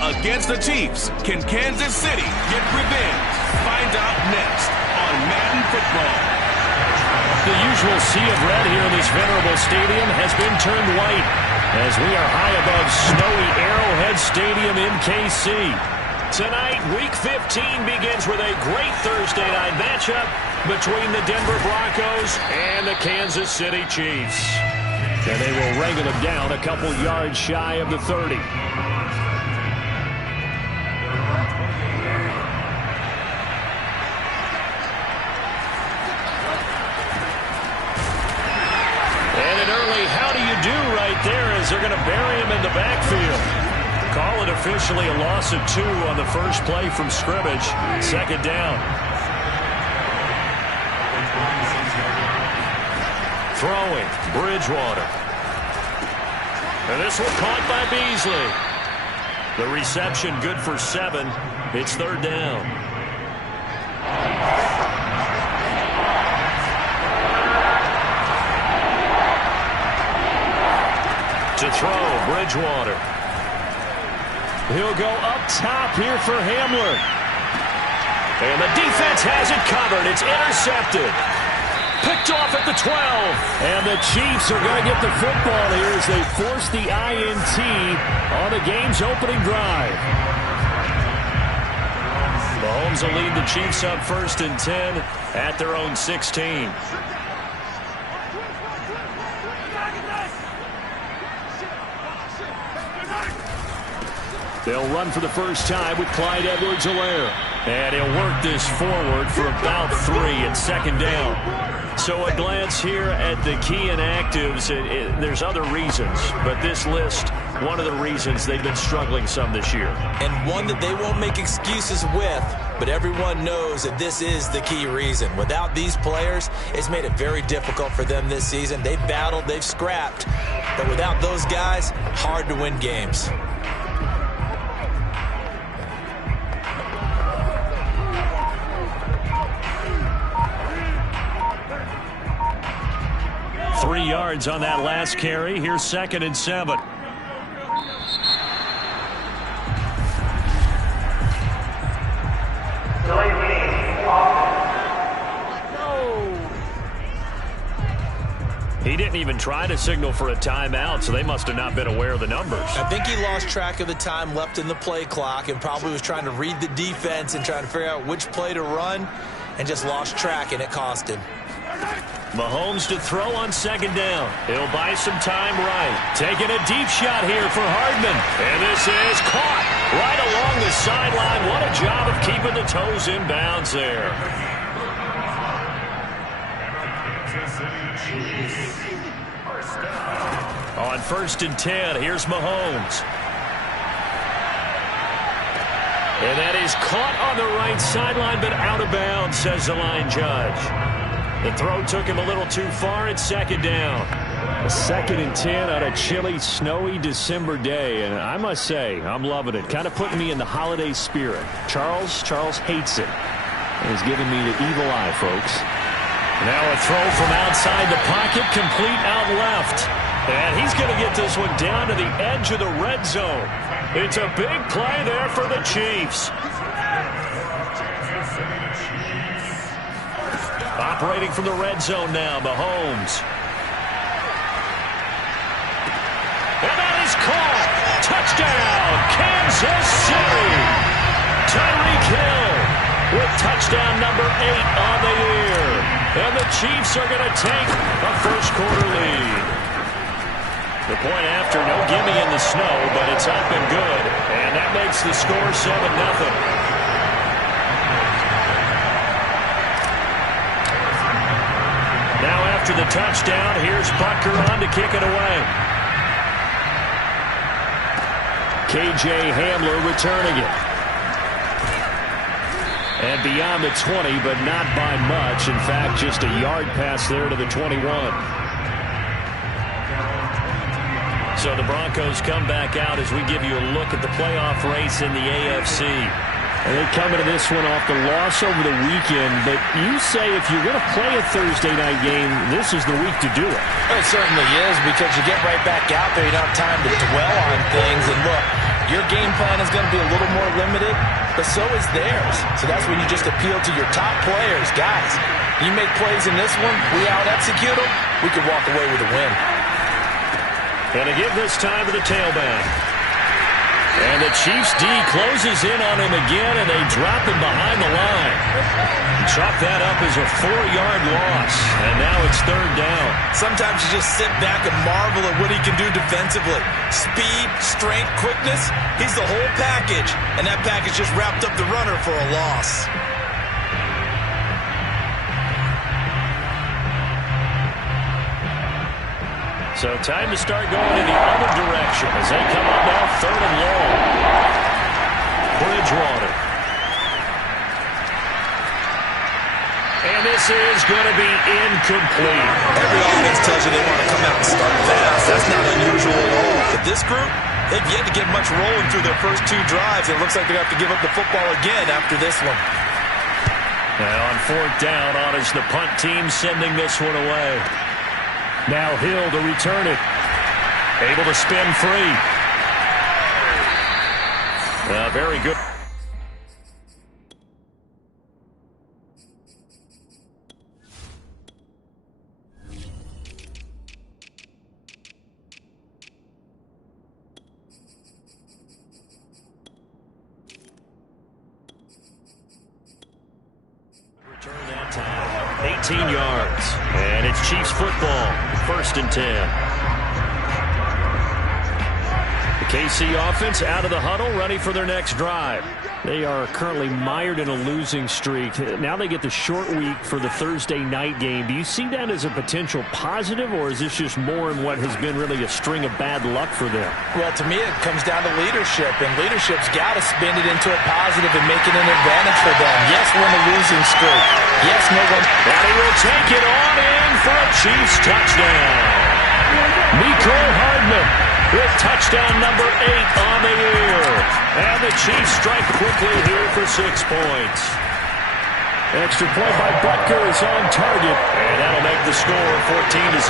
against the Chiefs. Can Kansas City get revenge? Find out next on Madden Football. The usual sea of red here in this venerable stadium has been turned white as we are high above snowy Arrowhead Stadium in KC. Tonight, Week 15 begins with a great Thursday night matchup between the Denver Broncos and the Kansas City Chiefs. And they will wrangle him down a couple yards shy of the 30. And an early how do you do right there as they're going to bury him in the backfield. Call it officially a loss of 2 on the first play from scrimmage. Second down. Throwing, Bridgewater. And this one caught by Beasley. The reception good for 7. It's third down. To throw, Bridgewater. He'll go up top here for Hamler. And the defense has it covered. It's intercepted. Picked off at the 12. And the Chiefs are going to get the football here as they force the INT on the game's opening drive. Mahomes will lead the Chiefs up 1st and 10 at their own 16. They'll run for the first time with Clyde Edwards-Helaire. And he'll work this forward for about 3 at second down. So a glance here at the key inactives. There's other reasons, but this list, one of the reasons they've been struggling some this year. And one that they won't make excuses with, but everyone knows that this is the key reason. Without these players, it's made it very difficult for them this season. They've battled, they've scrapped, but without those guys, hard to win games. Three yards on that last carry. Here's 2nd and 7. He didn't even try to signal for a timeout, so they must have not been aware of the numbers. I think he lost track of the time left in the play clock and probably was trying to read the defense and trying to figure out which play to run and just lost track, and it cost him. Mahomes to throw on 2nd down. He'll buy some time right. Taking a deep shot here for Hardman. And this is caught right along the sideline. What a job of keeping the toes in bounds there. On 1st and 10, here's Mahomes. And that is caught on the right sideline, but out of bounds, says the line judge. The throw took him a little too far. It's 2nd down. A 2nd and 10 on a chilly, snowy December day. And I must say, I'm loving it. Kind of putting me in the holiday spirit. Charles hates it. And he's giving me the evil eye, folks. Now a throw from outside the pocket, complete out left. And he's going to get this one down to the edge of the red zone. It's a big play there for the Chiefs. Operating from the red zone now, Mahomes. And that is caught. Touchdown, Kansas City. Tyreek Hill with touchdown number 8 on the year. And the Chiefs are going to take a first-quarter lead. The point after, no gimme in the snow, but it's up and good. And that makes the score 7-0. Now after the touchdown, here's Butker on to kick it away. K.J. Hamler returning it. And beyond the 20, but not by much. In fact, just a yard pass there to the 21. So the Broncos come back out as we give you a look at the playoff race in the AFC. And they come into this one off the loss over the weekend. But you say if you're going to play a Thursday night game, this is the week to do it. It certainly is, because you get right back out there. You don't have time to dwell on things. And look, Your game plan is going to be a little more limited, but so is theirs. So that's when you just appeal to your top players. Guys, you make plays in this one, we out-execute them, we could walk away with a win. And to give this time to the tailback. And the Chiefs D closes in on him again, and they drop him behind the line. Chalk that up as a 4-yard loss, and now it's 3rd down. Sometimes you just sit back and marvel at what he can do defensively. Speed, strength, quickness, he's the whole package, and that package just wrapped up the runner for a loss. So time to start going in the other direction as they come up now 3rd and long. Bridgewater. And this is going to be incomplete. Every offense tells you they want to come out and start fast. That's not unusual at all. But this group, they've yet to get much rolling through their first 2 drives. It looks like they're going to have to give up the football again after this one. Now on 4th down, on is the punt team sending this one away. Now Hill to return it. Able to spin free. Very good. Return that time. 18 yards. And it's Chiefs football. 1st and 10. The KC offense out of the huddle, ready for their next drive. They are currently mired in a losing streak. Now they get the short week for the Thursday night game. Do you see that as a potential positive, or is this just more in what has been really a string of bad luck for them? Well, to me, it comes down to leadership, and leadership's got to spin it into a positive and make it an advantage for them. Yes, we're in a losing streak. Yes, no one. And he will take it on in for a Chiefs touchdown. Mecole Hardman with touchdown number 8 on the year. And the Chiefs strike quickly here for 6 points. Extra point by Butker is on target, and that'll make the score 14-0.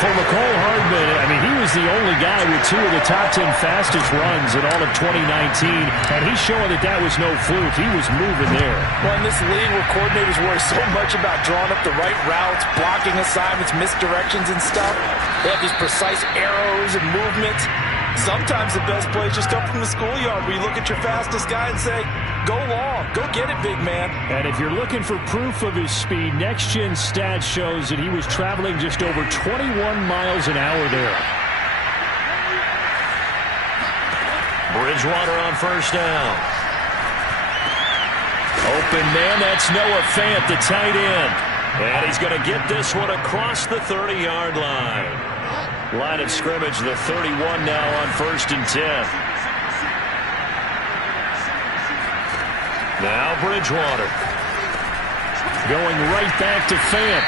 For Mecole Hardman, I mean, he was the only guy with 2 of the top 10 fastest runs in all of 2019, and he's showing that that was no fluke. He was moving there. Well, in this league where coordinators worry so much about drawing up the right routes, blocking assignments, misdirections and stuff, they have these precise arrows and movements. Sometimes the best plays just come from the schoolyard where you look at your fastest guy and say, go long, go get it, big man. And if you're looking for proof of his speed, Next Gen Stats shows that he was traveling just over 21 miles an hour there. Bridgewater on 1st down. Open man, that's Noah Fant, the tight end. And he's going to get this one across the 30-yard line. Line of scrimmage, the 31 now on 1st and 10. Now Bridgewater. Going right back to Fant.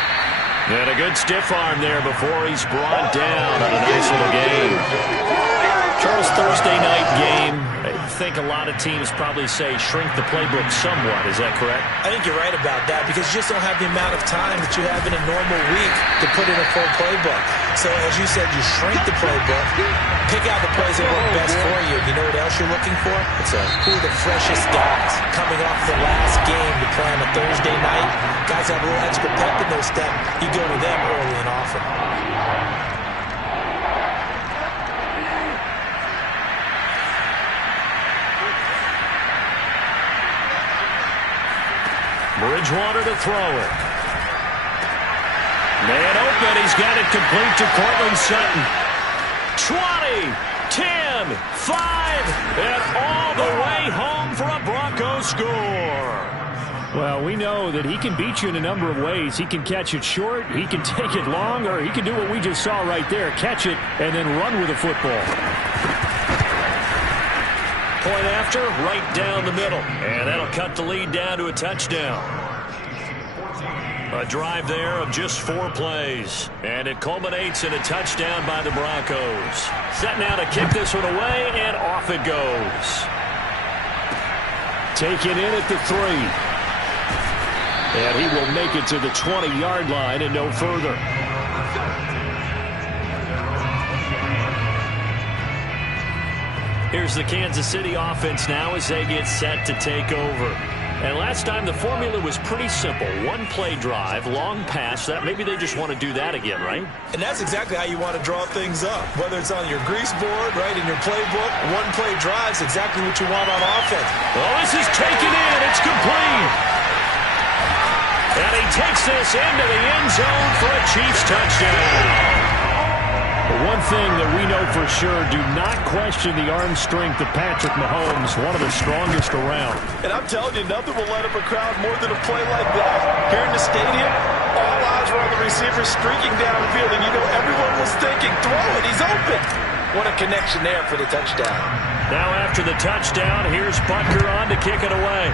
And a good stiff arm there before he's brought down on a nice little game. Charles, Thursday night game. I think a lot of teams probably say shrink the playbook somewhat. Is that correct? I think you're right about that because you just don't have the amount of time that you have in a normal week to put in a full playbook. So as you said, you shrink the playbook, pick out the plays that work best for you. You know what else you're looking for? It's who are the freshest guys coming off the last game to play on a Thursday night. Guys have a little extra pep in their step. You go to them early and often. Bridgewater to throw it. Man open. He's got it complete to Cortland Sutton. 20, 10, 5, and all the way home for a Broncos score. Well, we know that he can beat you in a number of ways. He can catch it short, he can take it long, or he can do what we just saw right there, catch it and then run with the football. Point after, right down the middle. And that'll cut the lead down to a touchdown. A drive there of just 4 plays. And it culminates in a touchdown by the Broncos. Set now to kick this one away, and off it goes. Taken in at the 3. And he will make it to the 20-yard line and no further. Here's the Kansas City offense now as they get set to take over. And last time the formula was pretty simple. One play drive, long pass. That maybe they just want to do that again, right? And that's exactly how you want to draw things up. Whether it's on your grease board, right, in your playbook, one play drive is exactly what you want on offense. Well, this is taken in. It's complete. And he takes this into the end zone for a Chiefs touchdown. One thing that we know for sure, do not question the arm strength of Patrick Mahomes, one of the strongest around. And I'm telling you, nothing will light up a crowd more than a play like that. Here in the stadium, all eyes were on the receiver streaking downfield, and you know everyone was thinking, throw it, he's open. What a connection there for the touchdown. Now after the touchdown, here's Butker on to kick it away.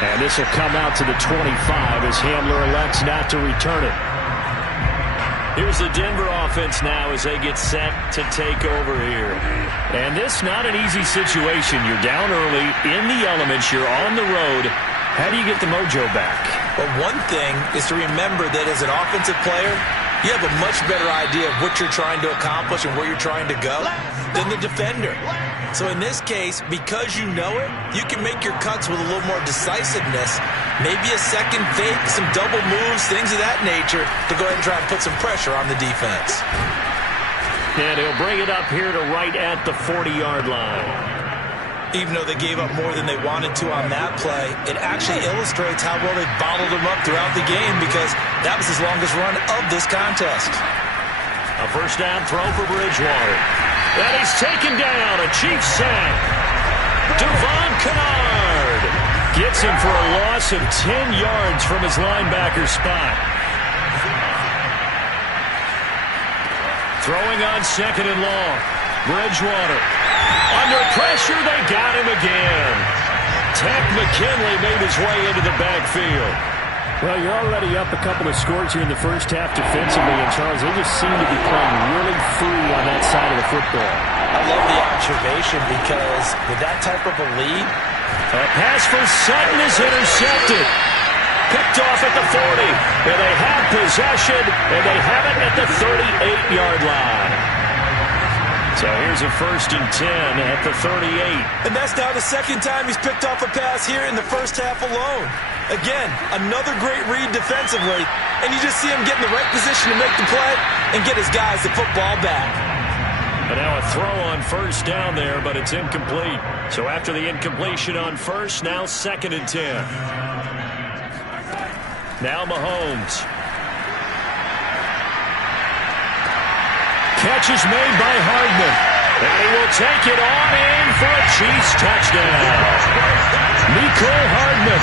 And this will come out to the 25 as Hamler elects not to return it. Here's the Denver offense now as they get set to take over here. And this not an easy situation. You're down early, in the elements, you're on the road. How do you get the mojo back? Well, one thing is to remember that as an offensive player, you have a much better idea of what you're trying to accomplish and where you're trying to go than the defender. So in this case, because you know it, you can make your cuts with a little more decisiveness. Maybe a second fake, some double moves, things of that nature to go ahead and try and put some pressure on the defense. And he'll bring it up here to right at the 40-yard line. Even though they gave up more than they wanted to on that play, it actually illustrates how well they bottled them up throughout the game because that was his longest run of this contest. A first down throw for Bridgewater. And he's taken down, a Chiefs sack. Devon Kennard gets him for a loss of 10 yards from his linebacker spot. Throwing on second and long. Bridgewater. Under pressure, they got him again. Tech McKinley made his way into the backfield. Well, you're already up a couple of scores here in the first half defensively, and Charles, they just seem to be playing really free on that side of the football. I love the observation because with that type of a lead, a pass for Sutton is intercepted. Picked off at the 40. And they have possession, and they have it at the 38-yard line. So here's a 1st and 10 at the 38. And that's now the second time he's picked off a pass here in the first half alone. Again, another great read defensively, and you just see him get in the right position to make the play and get his guys the football back. And now a throw on first down there, but it's incomplete. So after the incompletion on first, now 2nd and 10. Now Mahomes. Catch is made by Hardman. And he will take it on in for a Chiefs touchdown. Mecole Hardman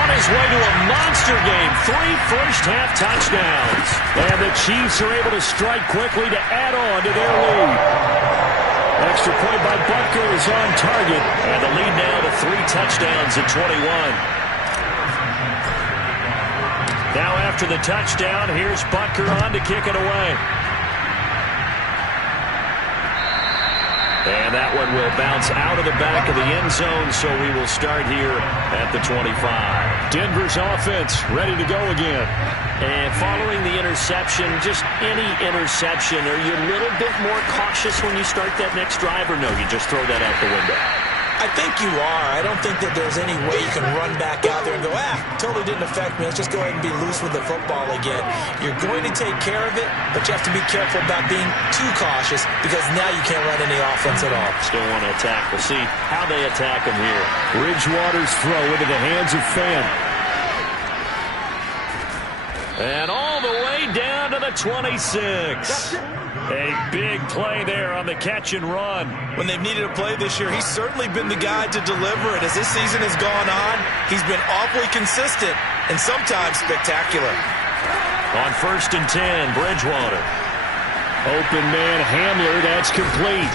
on his way to a monster game. 3 first-half touchdowns. And the Chiefs are able to strike quickly to add on to their lead. Extra point by Butker is on target. And the lead now to 3 touchdowns at 21. Now after the touchdown, here's Butker on to kick it away. And that one will bounce out of the back of the end zone, so we will start here at the 25. Denver's offense ready to go again. And following the interception, just any interception, are you a little bit more cautious when you start that next drive, or no, you just throw that out the window? I think you are. I don't think that there's any way you can run back out there and go, totally didn't affect me. Let's just go ahead and be loose with the football again. You're going to take care of it, but you have to be careful about being too cautious because now you can't run any offense at all. Still want to attack. We'll see how they attack him here. Bridgewater's throw into the hands of Fan. And all the way down to the 26. A big play there on the catch and run. When they've needed a play this year, he's certainly been the guy to deliver it. As this season has gone on, he's been awfully consistent and sometimes spectacular. On 1st and 10, Bridgewater. Open man Hamler, that's complete.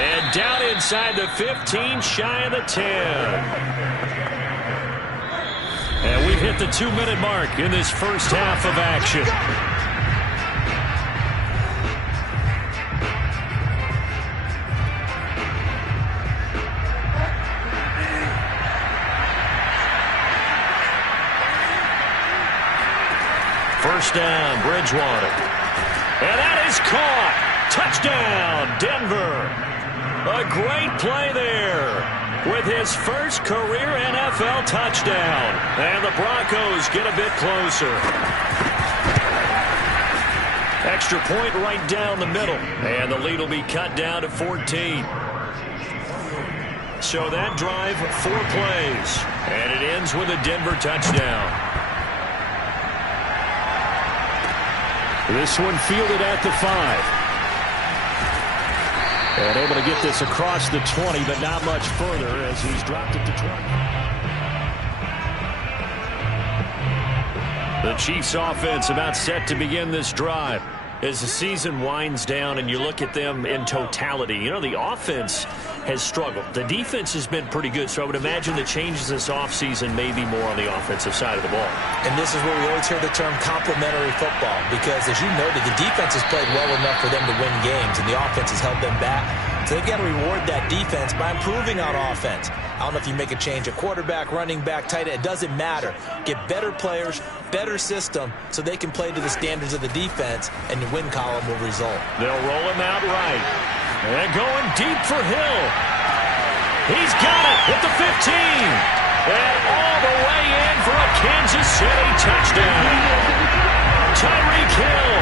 And down inside the 15, shy of the 10. And we've hit the 2-minute mark in this first half of action. First down, Bridgewater. And that is caught. Touchdown, Denver. A great play there with his first career NFL touchdown. And the Broncos get a bit closer. Extra point right down the middle. And the lead will be cut down to 14. So that drive, 4 plays. And it ends with a Denver touchdown. This one fielded at the 5. And able to get this across the 20, but not much further as he's dropped it to 20. The Chiefs offense about set to begin this drive. As the season winds down and you look at them in totality, you know, the offense has struggled. The defense has been pretty good, so I would imagine the changes this offseason may be more on the offensive side of the ball. And this is where we always hear the term complementary football, because as you noted, the defense has played well enough for them to win games, and the offense has held them back. So they've got to reward that defense by improving on offense. I don't know if you make a change at quarterback, running back, tight end. It doesn't matter. Get better players, better system, so they can play to the standards of the defense, and the win column will result. They'll roll him out right. And going deep for Hill. He's got it at the 15. And all the way in for a Kansas City touchdown. Tyreek Hill,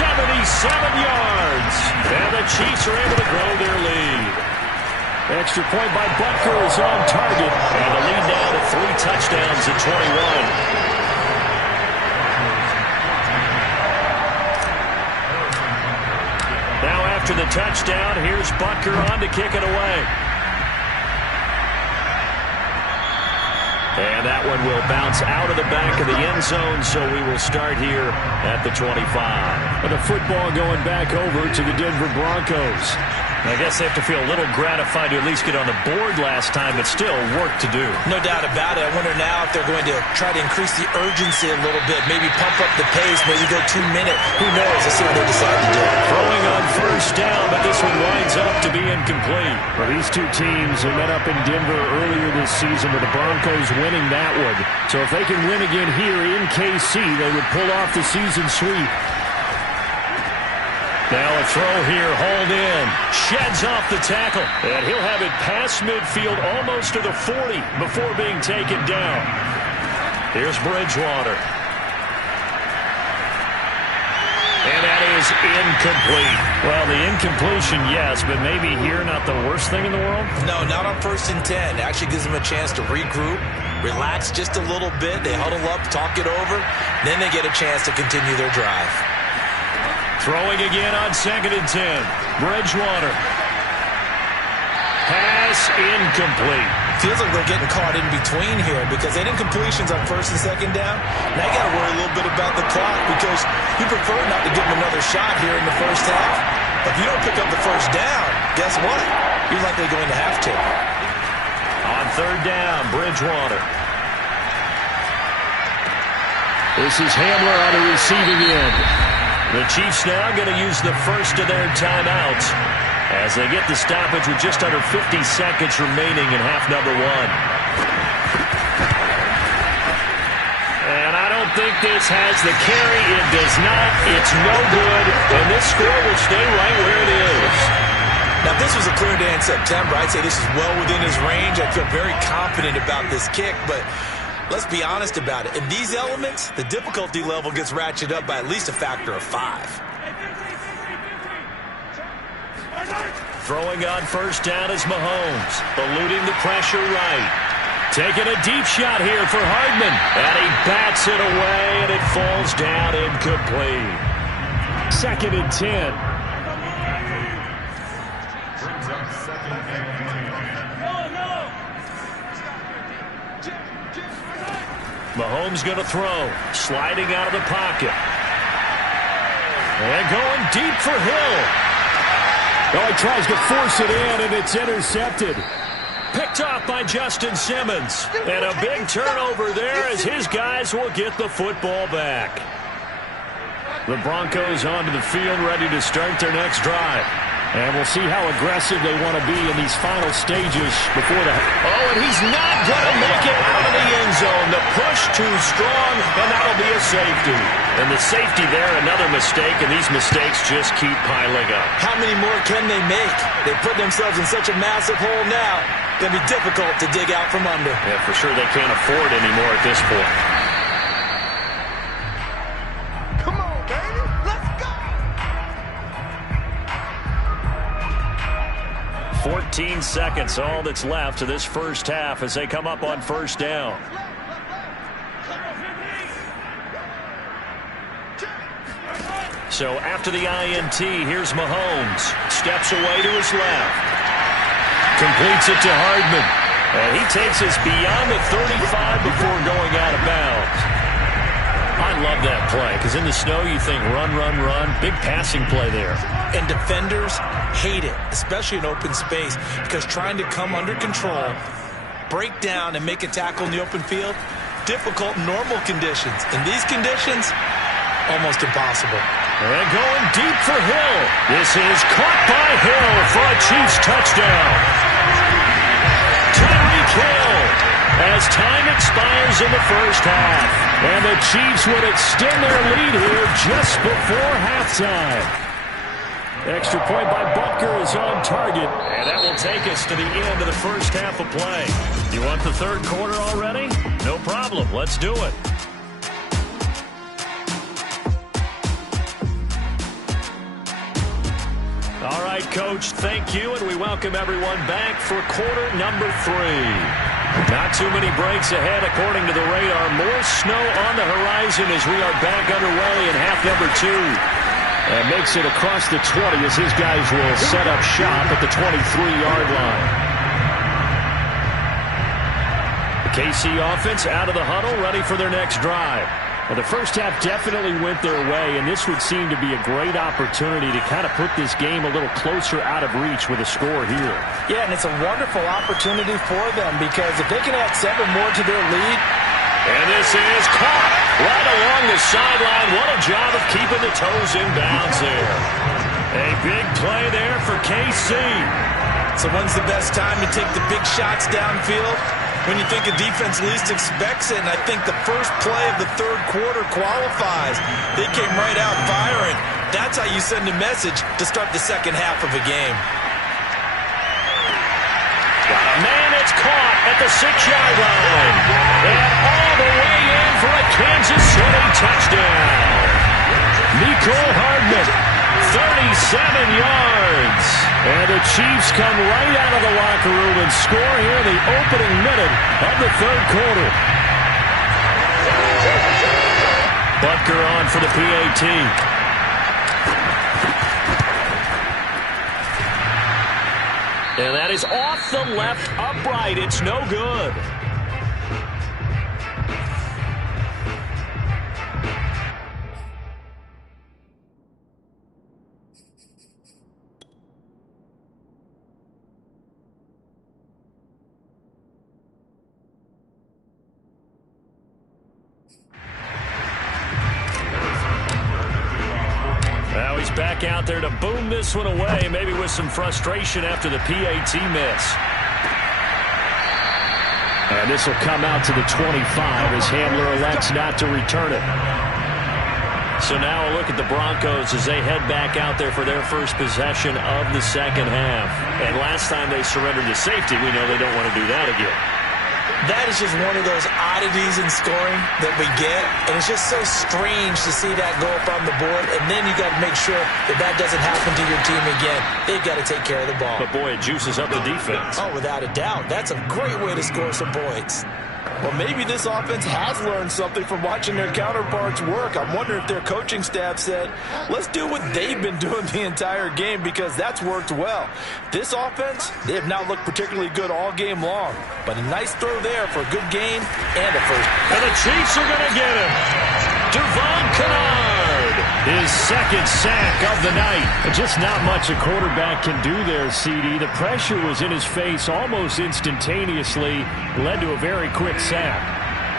77 yards. And the Chiefs are able to grow their lead. Extra point by Butker is on target. And the lead now to 3 touchdowns at 21. Now after the touchdown, here's Butker on to kick it away. And that one will bounce out of the back of the end zone, so we will start here at the 25. And the football going back over to the Denver Broncos. I guess they have to feel a little gratified to at least get on the board last time, but still work to do. No doubt about it. I wonder now if they're going to try to increase the urgency a little bit, maybe pump up the pace, maybe go 2-minute. Who knows? Let's see what they decide to do. Throwing on first down, but this one winds up to be incomplete. Well, these two teams have met up in Denver earlier this season with the Broncos winning that one. So if they can win again here in KC, they would pull off the season sweep. Now a throw here, hauled in, sheds off the tackle, and he'll have it past midfield almost to the 40 before being taken down. Here's Bridgewater. And that is incomplete. Well, the incompletion, yes, but maybe here not the worst thing in the world? No, not on 1st and 10. It actually gives them a chance to regroup, relax just a little bit. They huddle up, talk it over, then they get a chance to continue their drive. Throwing again on 2nd and 10. Bridgewater. Pass incomplete. Feels like they're getting caught in between here because they didn't completions on 1st and 2nd down. Now you got to worry a little bit about the clock because you prefer not to give them another shot here in the first half. If you don't pick up the first down, guess what? You're likely going to have to. On 3rd down, Bridgewater. This is Hamler on the receiving end. The Chiefs now going to use the first of their timeouts as they get the stoppage with just under 50 seconds remaining in half number 1. And I don't think this has the carry. It does not. It's no good. And this score will stay right where it is. Now, if this was a clear day in September, I'd say this is well within his range. I feel very confident about this kick, but let's be honest about it. In these elements, the difficulty level gets ratcheted up by at least a factor of 5. Throwing on first down is Mahomes, eluding the pressure right. Taking a deep shot here for Hardman, and he bats it away, and it falls down incomplete. 2nd and 10. Mahomes going to throw, sliding out of the pocket. And going deep for Hill. Oh, he tries to force it in, and it's intercepted. Picked off by Justin Simmons. And a big turnover there as his guys will get the football back. The Broncos onto the field, ready to start their next drive. And we'll see how aggressive they want to be in these final stages before the... Oh, and he's not going to make it out of the end zone. The push too strong, and that'll be a safety. And the safety there, another mistake, and these mistakes just keep piling up. How many more can they make? They put themselves in such a massive hole now. Going to be difficult to dig out from under. Yeah, for sure they can't afford anymore at this point. 14 seconds, all that's left of this first half as they come up on first down. So after the INT, here's Mahomes. Steps away to his left. Completes it to Hardman. And he takes us beyond the 35 before going out of bounds. I love that play because in the snow you think run, run, run. Big passing play there. And defenders hate it, especially in open space, because trying to come under control, break down, and make a tackle in the open field, difficult in normal conditions. In these conditions, almost impossible. And going deep for Hill. This is caught by Hill for a Chiefs touchdown. Tyreek Hill as time expires in the first half. And the Chiefs would extend their lead here just before halftime. Extra point by Butker is on target. And that will take us to the end of the first half of play. You want the third quarter already? No problem. Let's do it. All right, Coach, thank you, and we welcome everyone back for quarter number 3. Not too many breaks ahead according to the radar. More snow on the horizon as we are back underway in half number 2. And makes it across the 20 as his guys will set up shop at the 23-yard line. The KC offense out of the huddle, ready for their next drive. Well, the first half definitely went their way, and this would seem to be a great opportunity to kind of put this game a little closer out of reach with a score here. Yeah, and it's a wonderful opportunity for them because if they can add 7 more to their lead. And this is caught right along the sideline. What a job of keeping the toes in bounds there. A big play there for KC. So when's the best time to take the big shots downfield? When you think a defense least expects it, and I think the first play of the third quarter qualifies. They came right out firing. That's how you send a message to start the second half of a game. Got a man that's caught at the 6-yard line. And all the way in for a Kansas City touchdown. Nicole Hardman, 37 yards. And the Chiefs come right out of the locker room and score here in the opening minute of the third quarter. Butker on for the PAT. And that is off the left upright. It's no good. Now he's back out there to boom this one away, maybe with some frustration after the PAT miss. And this will come out to the 25 as Hamler elects not to return it. So now a look at the Broncos as they head back out there for their first possession of the second half. And last time they surrendered to safety, we know they don't want to do that again. That is just one of those oddities in scoring that we get, and it's just so strange to see that go up on the board, and then you got to make sure that that doesn't happen to your team again. They've got to take care of the ball. But boy, it juices up the defense. Oh, without a doubt. That's a great way to score some points. Well, maybe this offense has learned something from watching their counterparts work. I'm wondering if their coaching staff said, let's do what they've been doing the entire game because that's worked well. This offense, they have not looked particularly good all game long. But a nice throw there for a good gain and a first. And the Chiefs are going to get him. Devon Kennard, his second sack of the night. Just not much a quarterback can do there, CD. The pressure was in his face almost instantaneously, led to a very quick sack.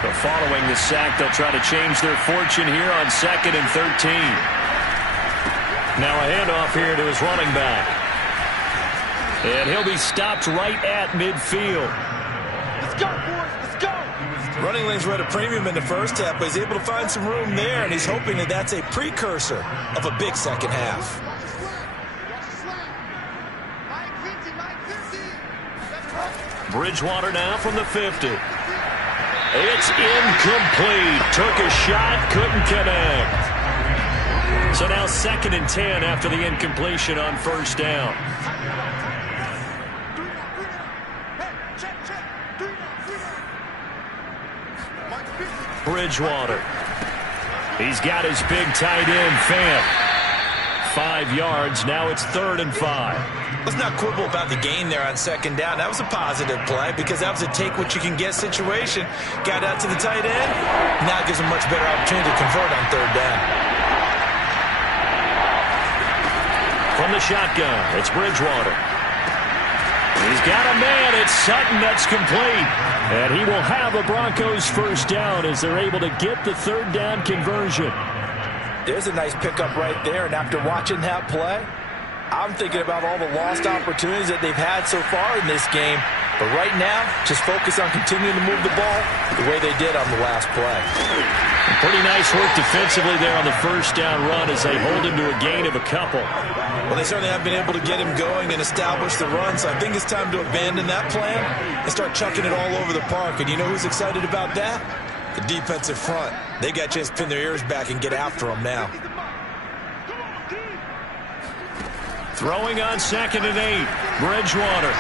But following the sack, they'll try to change their fortune here on 2nd and 13. Now a handoff here to his running back. And he'll be stopped right at midfield. Let's go, boys. Let's go. Running lanes were at a premium in the first half, but he's able to find some room there, and he's hoping that that's a precursor of a big second half. Bridgewater now from the 50. It's incomplete. Took a shot, couldn't connect. So now 2nd and 10 after the incompletion on first down. Bridgewater. He's got his big tight end, Fant. 5 yards. Now it's 3rd and 5. Let's not quibble about the gain there on 2nd down. That was a positive play because that was a take-what-you-can-get situation. Got out to the tight end. Now it gives him a much better opportunity to convert on 3rd down. From the shotgun, it's Bridgewater. He's got a man. It's Sutton. That's complete. And he will have a Broncos first down as they're able to get the 3rd down conversion. There's a nice pickup right there. And after watching that play, I'm thinking about all the lost opportunities that they've had so far in this game. But right now, just focus on continuing to move the ball the way they did on the last play. Pretty nice work defensively there on the first down run as they hold him to a gain of a couple. Well, they certainly have been able to get him going and establish the run, so I think it's time to abandon that plan and start chucking it all over the park. And you know who's excited about that? The defensive front. They got a chance to pin their ears back and get after him now. Throwing on 2nd and 8. Bridgewater.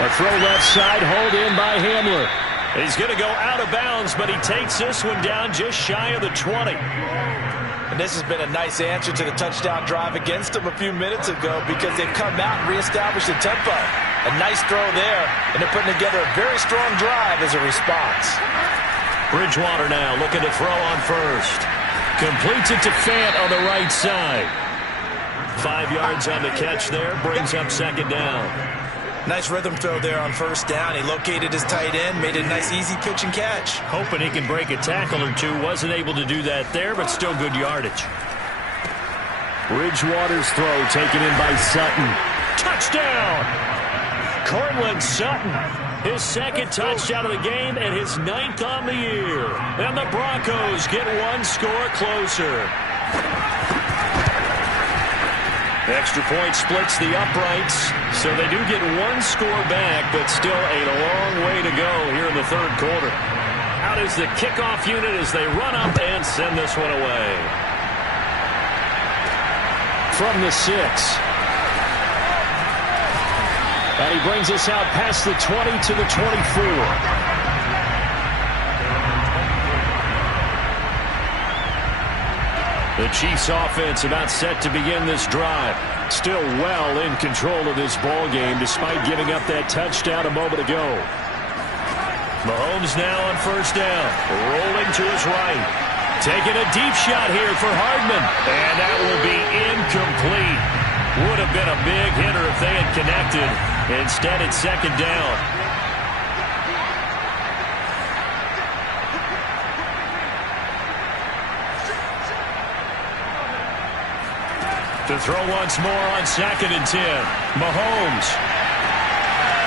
A throw left side, hold in by Hamler. He's going to go out of bounds, but he takes this one down just shy of the 20. And this has been a nice answer to the touchdown drive against them a few minutes ago because they've come out and reestablished the tempo. A nice throw there, and they're putting together a very strong drive as a response. Bridgewater now looking to throw on first. Completes it to Fant on the right side. 5 yards on the catch there, brings up 2nd down. Nice rhythm throw there on first down. He located his tight end, made a nice easy pitch and catch. Hoping he can break a tackle or two. Wasn't able to do that there, but still good yardage. Bridgewater's throw taken in by Sutton. Touchdown! Cortland Sutton. His 2nd touchdown of the game and his 9th on the year. And the Broncos get 1 score closer. Extra point splits the uprights, so they do get 1 score back, but still a long way to go here in the 3rd quarter. Out is the kickoff unit as they run up and send this one away. From the 6. And he brings us out past the 20 to the 24. The Chiefs offense about set to begin this drive. Still well in control of this ball game despite giving up that touchdown a moment ago. Mahomes now on first down. Rolling to his right. Taking a deep shot here for Hardman. And that will be incomplete. Would have been a big hitter if they had connected. Instead, it's 2nd down. To throw once more on 2nd and 10. Mahomes.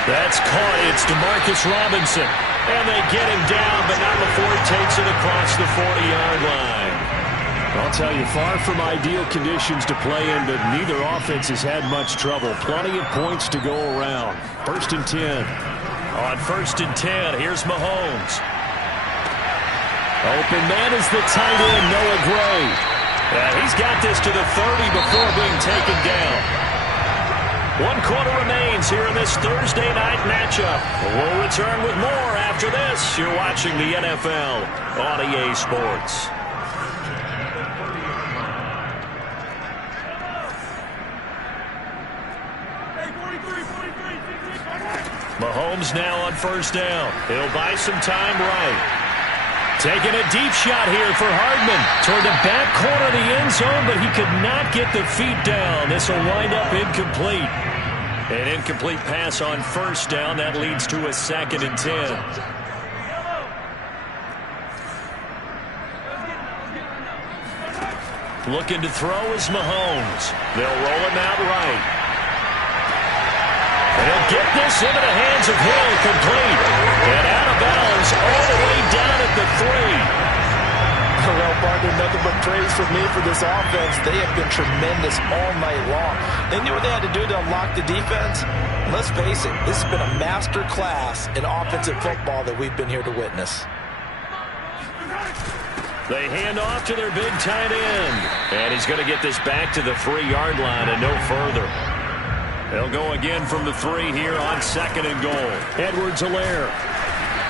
That's caught. It's DeMarcus Robinson. And they get him down, but not before he takes it across the 40-yard line. I'll tell you, far from ideal conditions to play in, but neither offense has had much trouble. Plenty of points to go around. 1st and 10. On 1st and 10, here's Mahomes. Open man is the tight end, Noah Gray. He's got this to the 30 before being taken down. 1 quarter remains here in this Thursday night matchup. We'll return with more after this. You're watching the NFL on EA Sports. Mahomes now on first down. He'll buy some time right. Taking a deep shot here for Hardman toward the back corner of the end zone, but he could not get the feet down. This will wind up incomplete. An incomplete pass on first down. That leads to a 2nd and 10. Looking to throw is Mahomes. They'll roll him out right. into the hands of Hill, complete. And out of bounds all the way down at the 3. Well, partner, nothing but praise from me for this offense. They have been tremendous all night long. They knew what they had to do to unlock the defense. Let's face it, this has been a master class in offensive football that we've been here to witness. They hand off to their big tight end. And he's going to get this back to the 3-yard line and no further. They'll go again from the 3 here on 2nd and goal. Edwards-Helaire.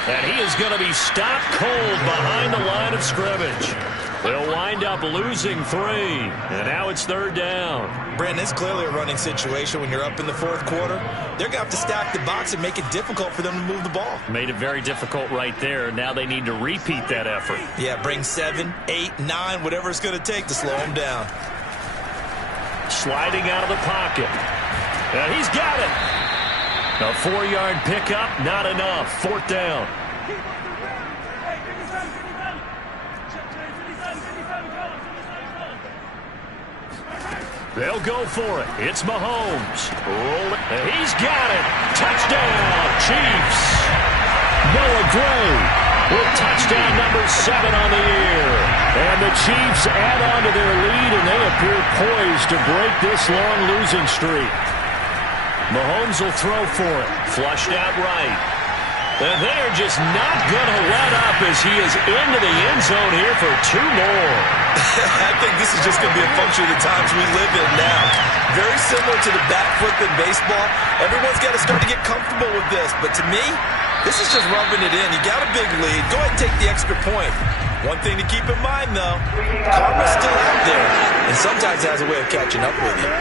And he is going to be stopped cold behind the line of scrimmage. They'll wind up losing 3. And now it's 3rd down. Brandon, it's clearly a running situation when you're up in the 4th quarter. They're going to have to stack the box and make it difficult for them to move the ball. Made it very difficult right there. Now they need to repeat that effort. Yeah, bring 7, 8, 9, whatever it's going to take to slow them down. Sliding out of the pocket. And he's got it. A 4-yard pickup, not enough. 4th down. They'll go for it. It's Mahomes. Rolling. He's got it. Touchdown, Chiefs. Noah Gray with touchdown number 7 on the year. And the Chiefs add on to their lead, and they appear poised to break this long losing streak. Mahomes will throw for it. Flushed out right. And they're just not going to let up as he is into the end zone here for 2 more. I think this is just going to be a function of the times we live in now. Very similar to the bat flip in baseball. Everyone's got to start to get comfortable with this. But to me, this is just rubbing it in. You got a big lead. Go ahead and take the extra point. One thing to keep in mind, though, karma's still out there. And sometimes it has a way of catching up with you.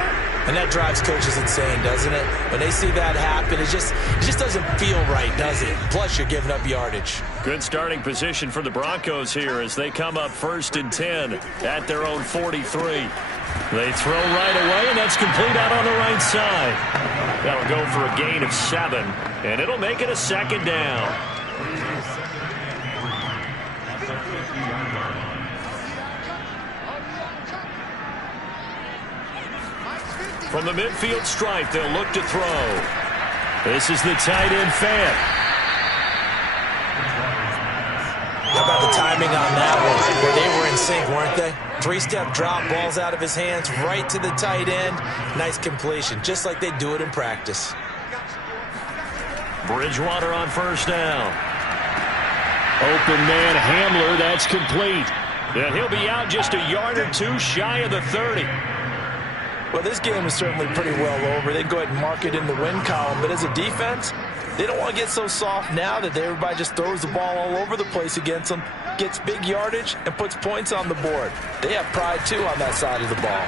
And that drives coaches insane, doesn't it? When they see that happen, it just doesn't feel right, does it? Plus, you're giving up yardage. Good starting position for the Broncos here as they come up 1st and 10 at their own 43. They throw right away, and that's complete out on the right side. That'll go for a gain of 7, and it'll make it a 2nd down. From the midfield stripe, they'll look to throw. This is the tight end Fant. How about the timing on that one? Where they were in sync, weren't they? 3-step drop, balls out of his hands, right to the tight end. Nice completion, just like they do it in practice. Bridgewater on 1st down. Open man Hamler, that's complete. And he'll be out just a yard or 2 shy of the 30. Well, this game is certainly pretty well over. They can go ahead and mark it in the win column. But as a defense, they don't want to get so soft now that everybody just throws the ball all over the place against them, gets big yardage, and puts points on the board. They have pride, too, on that side of the ball.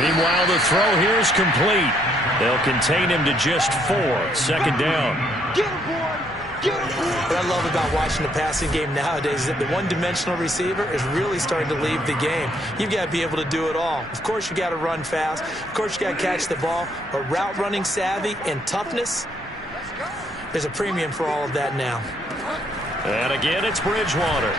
Meanwhile, the throw here is complete. They'll contain him to just 4. 2nd down. Get him, boy! Get him, boy! What I love about watching the passing game nowadays is that the one-dimensional receiver is really starting to leave the game. You've got to be able to do it all. Of course, you got to run fast. Of course, you got to catch the ball. But route running savvy and toughness, there's a premium for all of that now. And again, it's Bridgewater.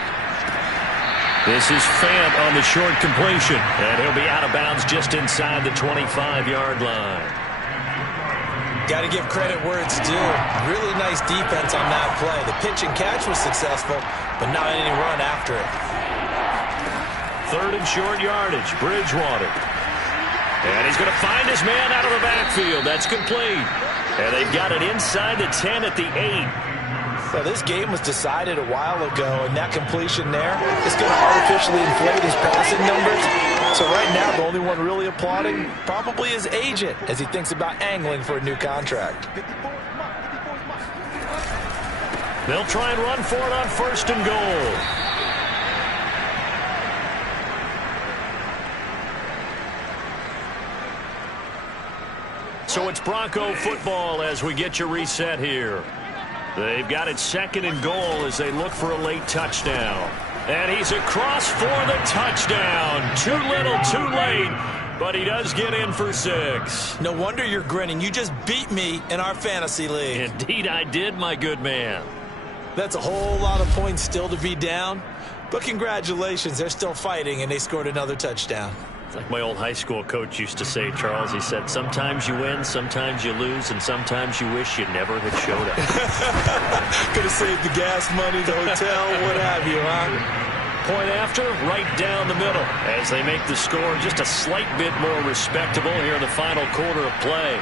This is Fant on the short completion. And he'll be out of bounds just inside the 25-yard line. Got to give credit where it's due. Really nice defense on that play. The pitch and catch was successful, but not any run after it. 3rd and short yardage, Bridgewater. And he's going to find his man out of the backfield. That's complete. And they've got it inside the 10 at the 8. Well, this game was decided a while ago, and that completion there is going to artificially inflate his passing numbers. So right now, the only one really applauding probably his agent as he thinks about angling for a new contract. They'll try and run for it on 1st and goal. So it's Bronco football as we get you reset here. They've got it 2nd and goal as they look for a late touchdown. And he's across for the touchdown. Too little, too late, but he does get in for 6. No wonder you're grinning. You just beat me in our fantasy league. Indeed I did, my good man. That's a whole lot of points still to be down, but congratulations, they're still fighting, and they scored another touchdown. It's like my old high school coach used to say, Charles. He said, sometimes you win, sometimes you lose, and sometimes you wish you never had showed up. Could have saved the gas money, the hotel, what have you, huh? Point after, right down the middle, as they make the score just a slight bit more respectable here in the final quarter of play.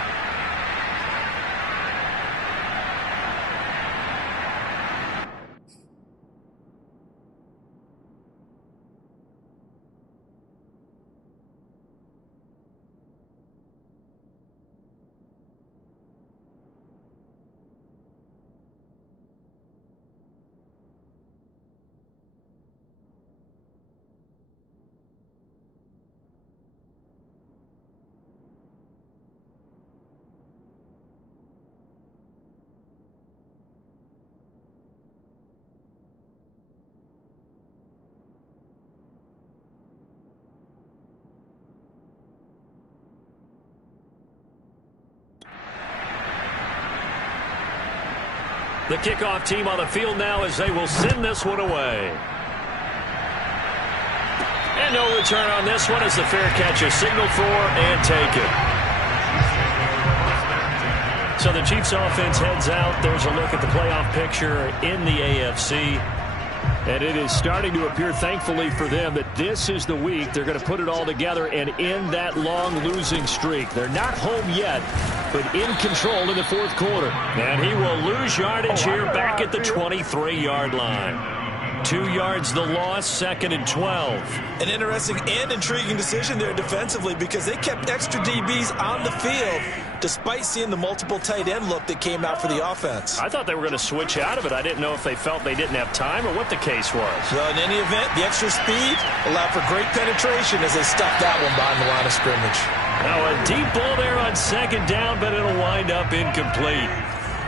The kickoff team on the field now as they will send this one away. And no return on this one as the fair catch is signaled for and taken. So the Chiefs offense heads out. There's a look at the playoff picture in the AFC. And it is starting to appear, thankfully for them, that this is the week they're going to put it all together and end that long losing streak. They're not home yet, but in control in the fourth quarter. And he will lose yardage here back at the 23-yard line. 2 yards the loss, 2nd and 12. An interesting and intriguing decision there defensively because they kept extra DBs on the field despite seeing the multiple tight end look that came out for the offense. I thought they were going to switch out of it. I didn't know if they felt they didn't have time or what the case was. Well, in any event, the extra speed allowed for great penetration as they stuffed that one behind the line of scrimmage. Now a deep ball there on 2nd down, but it'll wind up incomplete.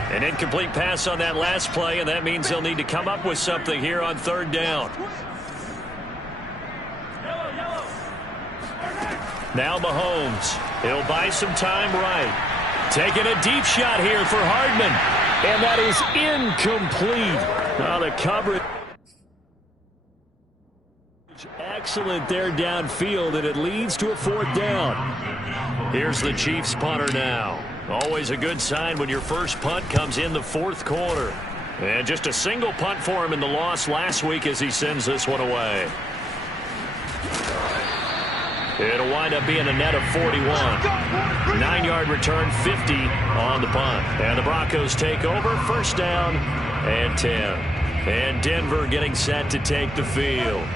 An incomplete pass on that last play, and that means they'll need to come up with something here on 3rd down. Now Mahomes. He'll buy some time right. Taking a deep shot here for Hardman. And that is incomplete. Now the coverage. Excellent there downfield, and it leads to a 4th down. Here's the Chiefs punter now. Always a good sign when your first punt comes in the 4th quarter. And just a single punt for him in the loss last week as he sends this one away. It'll wind up being a net of 41. 9-yard return, 50 on the punt. And the Broncos take over, 1st down and 10. And Denver getting set to take the field.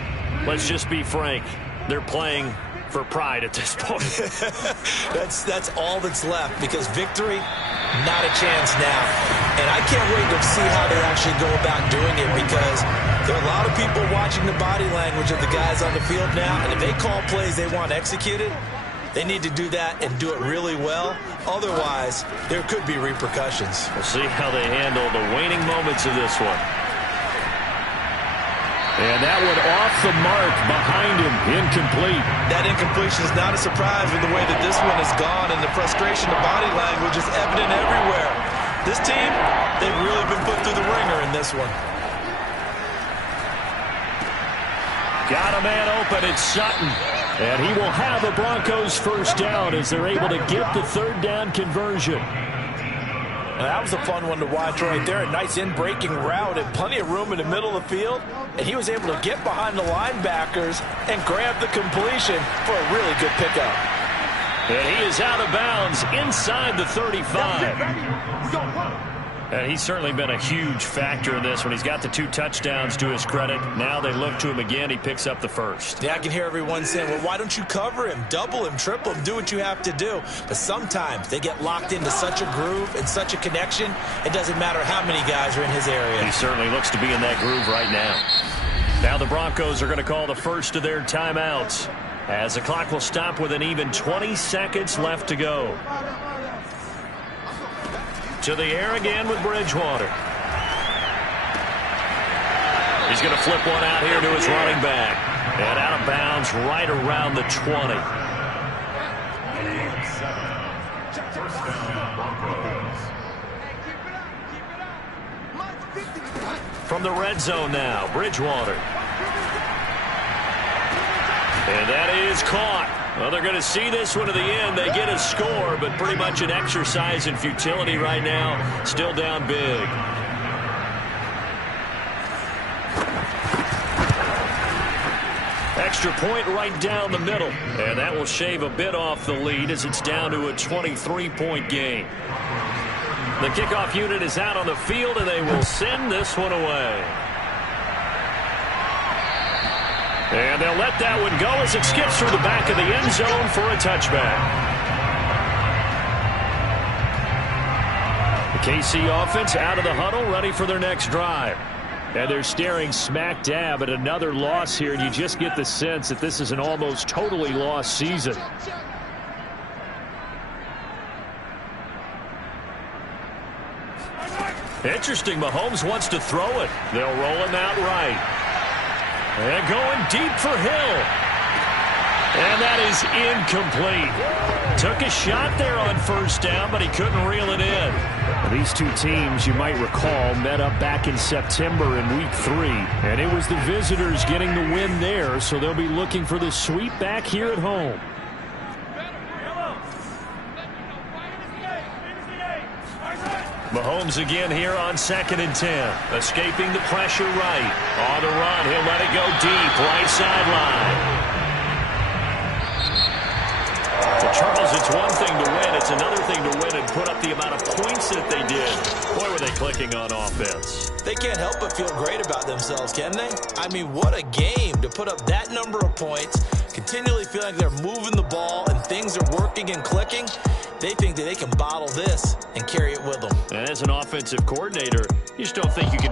Let's just be frank. They're playing for pride at this point. That's all that's left because victory, not a chance now. And I can't wait to see how they actually go about doing it because there are a lot of people watching the body language of the guys on the field now, and if they call plays they want executed, they need to do that and do it really well. Otherwise, there could be repercussions. We'll see how they handle the waning moments of this one. And that one off the mark behind him, incomplete. That incompletion is not a surprise with the way that this one has gone, and the frustration of body language is evident everywhere. This team, they've really been put through the ringer in this one. Got a man open, it's Sutton. And he will have a Broncos 1st down as they're able to get the 3rd down conversion. Now, that was a fun one to watch right there. A nice in-breaking route and plenty of room in the middle of the field. And he was able to get behind the linebackers and grab the completion for a really good pickup. And he is out of bounds inside the 35. And he's certainly been a huge factor in this when he's got the 2 touchdowns to his credit. Now they look to him again. He picks up the 1st. Yeah, I can hear everyone saying, well, why don't you cover him, double him, triple him, do what you have to do. But sometimes they get locked into such a groove and such a connection, it doesn't matter how many guys are in his area. He certainly looks to be in that groove right now. Now the Broncos are going to call the first of their timeouts as the clock will stop with an even 20 seconds left to go. To the air again with Bridgewater. He's going to flip one out here to his running back. And out of bounds right around the 20. From the red zone now, Bridgewater. And that is caught. Well, they're going to see this one to the end. They get a score, but pretty much an exercise in futility right now. Still down big. Extra point right down the middle. And that will shave a bit off the lead as it's down to a 23-point game. The kickoff unit is out on the field, and they will send this one away. And they'll let that one go as it skips through the back of the end zone for a touchback. The KC offense out of the huddle, ready for their next drive. And they're staring smack dab at another loss here, and you just get the sense that this is an almost totally lost season. Interesting, Mahomes wants to throw it. They'll roll him out right. And going deep for Hill. And that is incomplete. Took a shot there on first down, but he couldn't reel it in. These two teams, you might recall, met up back in September in Week 3. And it was the visitors getting the win there, so they'll be looking for the sweep back here at home. Mahomes again here on 2nd and 10. Escaping the pressure right. On the run, he'll let it go deep. Right sideline. For Charles, it's one thing to win. It's another thing to win and put up the amount of points that they did. Boy, were they clicking on offense. They can't help but feel great about themselves, can they? I mean, what a game to put up that number of points, continually feeling like they're moving the ball and things are working and clicking. They think that they can bottle this and carry it with them. And as an offensive coordinator, you just don't think you can do